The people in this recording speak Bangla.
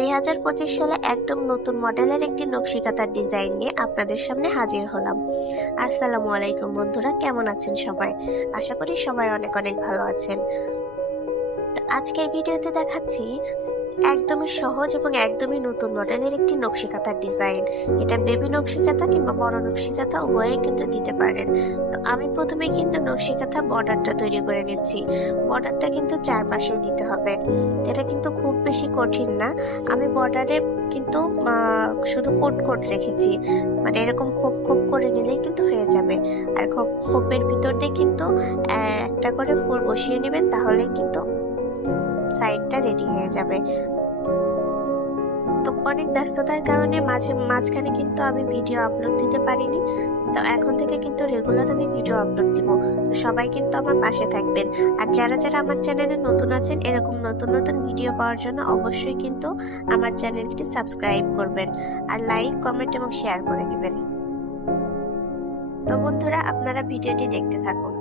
দুই হাজার পঁচিশ সালে একদম নতুন মডেলের একটি নকশিকাতার ডিজাইন নিয়ে আপনাদের সামনে হাজির হলাম। আসসালামু আলাইকুম বন্ধুরা, কেমন আছেন সবাই? আশা করি সবাই অনেক অনেক ভালো আছেন। আজকের ভিডিওতে দেখাচ্ছি একদমই সহজ এবং একদমই নতুন মডেলের একটি নকশিকাতার ডিজাইন। এটা বেবি নকশিকাতা কিংবা বড় নকশিকাতা উভয়ে কিন্তু দিতে পারেন। আমি প্রথমে কিন্তু নকশিকাতা বর্ডারটা তৈরি করে নিচ্ছি। বর্ডারটা কিন্তু চারপাশে দিতে হবে। এটা কিন্তু খুব বেশি কঠিন না। আমি বর্ডারে কিন্তু শুধু কোট কোট রেখেছি। মানে এরকম খোপ খোপ করে নিলেই কিন্তু হয়ে যাবে। আর খোপ, খোপের ভিতর দিয়ে কিন্তু একটা করে ফুল বসিয়ে নেবেন তাহলে কিন্তু সাইডটা রেডি হয়ে যাবে। তো অনেক ব্যস্ততার কারণে মাঝে, মাঝখানে কিন্তু আমি ভিডিও আপলোড দিতে পারিনি। তো এখন থেকে কিন্তু রেগুলার আমি ভিডিও আপলোড দিব। তো সবাই কিন্তু আমার পাশে থাকবেন। আর যারা যারা আমার চ্যানেলে নতুন আছেন, এরকম নতুন নতুন ভিডিও পাওয়ার জন্য অবশ্যই কিন্তু আমার চ্যানেলটি সাবস্ক্রাইব করবেন। আর লাইক কমেন্ট এবং শেয়ার করে দিবেন। তো বন্ধুরা, আপনারা ভিডিওটি দেখতে থাকুন।